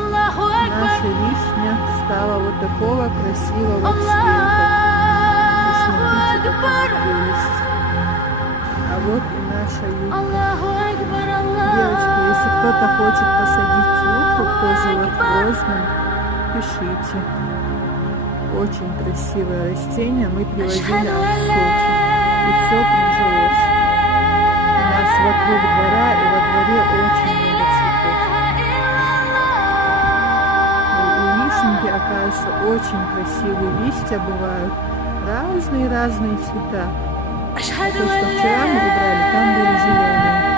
наша вишня стала вот такого красивого цвета. Посмотрите, какая прелесть. А вот и наша юбка. Девочки, если кто-то хочет посадить юбку, кто живет в Грозном, пишите. Очень красивое растение. Мы привозили в Сочи. И все прижилось. У нас вокруг двора и во дворе очень много цветов. У вишенки, оказывается, очень красивые листья бывают. Разные цвета. А то, что вчера мы убрали, там были зеленые.